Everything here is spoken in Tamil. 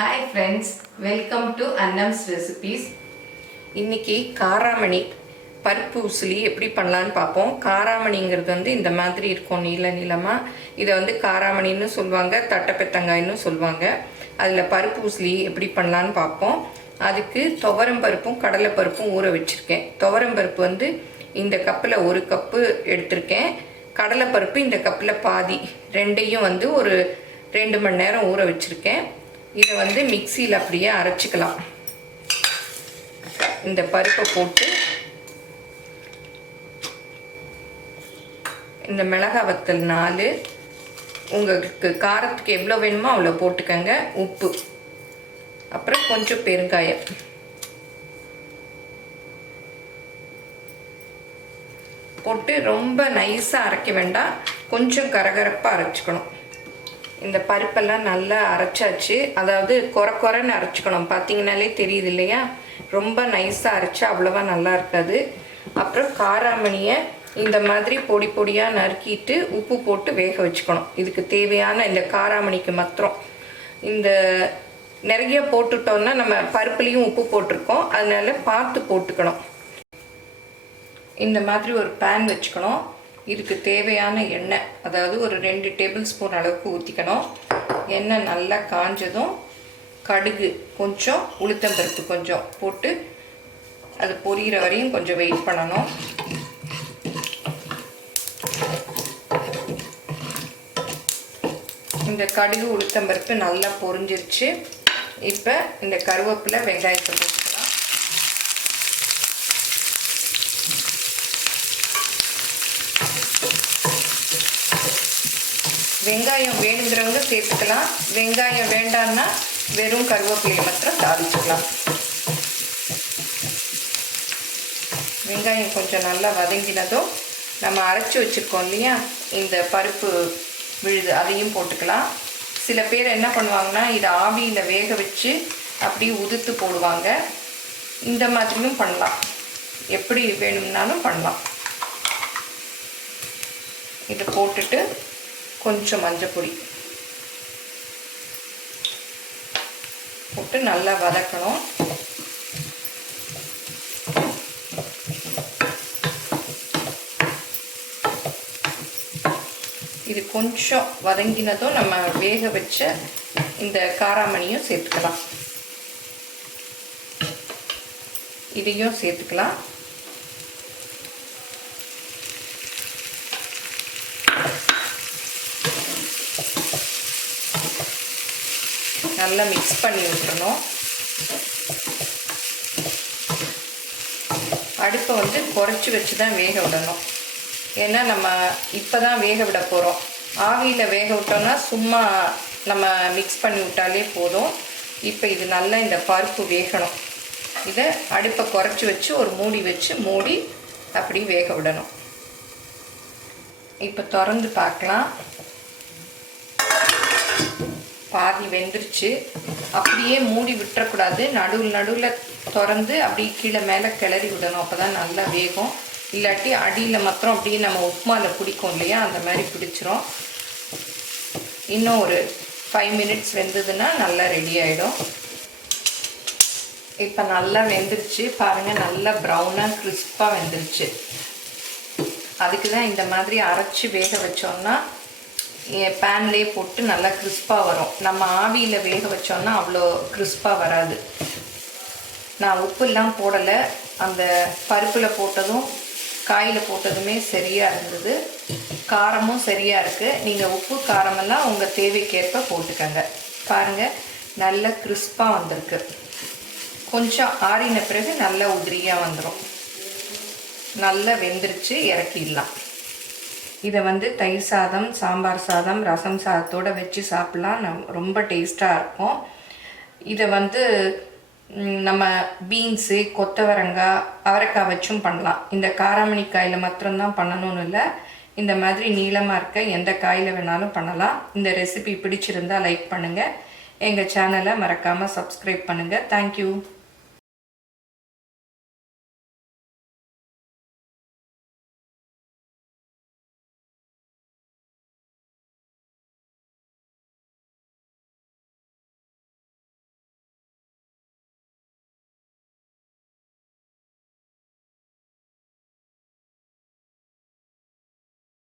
Hi friends, welcome to Annam's Recipes. இன்னைக்கு காராமணி பருப்பு உசிலி எப்படி பண்ணலான்னு பார்ப்போம். காராமணிங்கிறது இந்த மாதிரி இருக்கும், நீல நீளமாக. இதை காராமணின்னு சொல்லுவாங்க, தட்டைப்பெத்தங்காய்னு சொல்லுவாங்க. அதில் பருப்பு உசிலி எப்படி பண்ணலான்னு பார்ப்போம். அதுக்கு துவரம் பருப்பும் கடலை பருப்பும் ஊற வச்சுருக்கேன். துவரம் பருப்பு இந்த கப்பில் 1 கப்பு எடுத்திருக்கேன். கடலை பருப்பு இந்த கப்பில் பாதி. ரெண்டையும் ஒரு 2 மணி நேரம் ஊற வச்சுருக்கேன். இதை மிக்சியில் அப்படியே அரைச்சிக்கலாம். இந்த பருப்பை போட்டு இந்த மிளகாய் வத்தல் 4, உங்களுக்கு காரத்துக்கு எவ்வளோ வேணுமோ அவ்வளோ போட்டுக்கங்க. உப்பு, அப்புறம் கொஞ்சம் பெருங்காயம், போட்டு ரொம்ப நைஸாக அரைக்க வேண்டாம், கொஞ்சம் கரகரப்பாக அரைச்சிக்கணும். இந்த பருப்பெல்லாம் நல்லா அரைச்சாச்சு. அதாவது கொரன்னு அரைச்சிக்கணும். பார்த்தீங்கன்னாலே தெரியுது இல்லையா? ரொம்ப நைஸாக அரைச்சா அவ்வளோவா நல்லா இருக்காது. அப்புறம் காராமணியை இந்த மாதிரி பொடி பொடியாக நறுக்கிட்டு உப்பு போட்டு வேக வச்சுக்கணும். இதுக்கு தேவையான இந்த காராமணிக்கு மாத்திரம் இந்த நிறைய போட்டுட்டோம்னா நம்ம பருப்புலேயும் உப்பு போட்டிருக்கோம், அதனால பார்த்து போட்டுக்கணும். இந்த மாதிரி ஒரு பேன் வச்சுக்கணும். இதுக்கு தேவையான எண்ணெய், அதாவது ஒரு 2 டேபிள் ஸ்பூன் அளவுக்கு ஊற்றிக்கணும். எண்ணெய் நல்லா காஞ்சதும் கடுகு கொஞ்சம், உளுத்தம்பருப்பு கொஞ்சம் போட்டு அது பொரியிற வரையும் கொஞ்சம் வெயிட் பண்ணணும். இந்த கடுகு உளுத்தம்பருப்பு நல்லா பொரிஞ்சிருச்சு. இப்போ இந்த கருவேப்பிலை வெங்காயத்தை போட்டுக்கலாம். வெங்காயம் வேணுங்கிறவங்க சேர்த்துக்கலாம். வெங்காயம் வேண்டான்னா வெறும் கருவேப்பிலையை மாத்திரம் தாளிச்சுக்கலாம். வெங்காயம் கொஞ்சம் நல்லா வதங்கினதும் நம்ம அரைச்சி வச்சுருக்கோம் இல்லையா, இந்த பருப்பு விழுது, அதையும் போட்டுக்கலாம். சில பேர் என்ன பண்ணுவாங்கன்னா இதை ஆவியில் வேக வச்சு அப்படியே உதுத்து போடுவாங்க. இந்த மாதிரியும் பண்ணலாம், எப்படி வேணும்னாலும் பண்ணலாம். இதை போட்டுட்டு கொஞ்சம் மஞ்சள் பொடி போட்டு நல்லா வதக்கணும். இது கொஞ்சம் வதங்கினதும் நம்ம வேக வச்ச இந்த காராமணியும் சேர்த்துக்கலாம். இதையும் சேர்த்துக்கலாம். நல்லா மிக்ஸ் பண்ணி விட்டுறணும். அடுப்பை குறைச்சி வச்சு தான் வேக விடணும். ஏன்னா நம்ம இப்போ தான் வேக விட போகிறோம். ஆவியில் வேக விட்டோம்னா சும்மா நம்ம மிக்ஸ் பண்ணி விட்டாலே போதும். இப்போ இது நல்லா இந்த பருப்பு வேகணும். இதை அடுப்பை குறைச்சி வச்சு ஒரு மூடி வச்சு மூடி அப்படி வேக விடணும். இப்போ திறந்து பார்க்கலாம். பாதி வெந்துருச்சு. அப்படியே மூடி விட்டுறக்கூடாது, நடுவில் திறந்து அப்படியே கீழே மேலே கிளறி விடணும். அப்போ தான் நல்லா வேகும். இல்லாட்டி அடியில் மாத்திரம் அப்படியே நம்ம உப்புமாவில் பிடிக்கும் இல்லையா, அந்த மாதிரி பிடிச்சிரும். இன்னும் ஒரு 5 மினிட்ஸ் வெந்ததுன்னா நல்லா ரெடி ஆகிடும். இப்போ நல்லா வெந்துருச்சு பாருங்கள், நல்லா ப்ரௌனாக கிறிஸ்பாக வெந்துருச்சு. அதுக்கு தான் இந்த மாதிரி அரைச்சி வேக வச்சோம்னா பேன்லேயே போட்டு நல்லா கிறிஸ்பாக வரும். நம்ம ஆவியில் வேக வச்சோன்னா அவ்வளோ கிறிஸ்பாக வராது. நான் உப்புலாம் போடலை, அந்த பருப்பில் போட்டதும் காயில் போட்டதுமே சரியாக இருந்தது. காரமும் சரியாக இருக்குது. நீங்கள் உப்பு காரமெல்லாம் உங்கள் தேவைக்கேற்ப போட்டுக்கங்க. பாருங்கள், நல்ல கிறிஸ்பாக வந்திருக்கு. கொஞ்சம் ஆறின பிறகு நல்லா உதிரியாக வந்துடும். நல்லா வெந்துருச்சு, இறக்கிடலாம். இதை தயிர் சாதம், சாம்பார் சாதம், ரசம் சாதத்தோடு வச்சு சாப்பிட்லாம். ரொம்ப டேஸ்ட்டாக இருக்கும். இதை நம்ம பீன்ஸு, கொத்தவரங்காய், அவரைக்காய் வச்சும் பண்ணலாம். இந்த காராமணி காயில் மாத்திரம்தான் பண்ணணும்னு இல்லை, இந்த மாதிரி நீளமாக இருக்க எந்த காயில் வேணாலும் பண்ணலாம். இந்த ரெசிபி பிடிச்சிருந்தால் லைக் பண்ணுங்கள். எங்கள் சேனலை மறக்காமல் சப்ஸ்கிரைப் பண்ணுங்கள். தேங்க்யூ.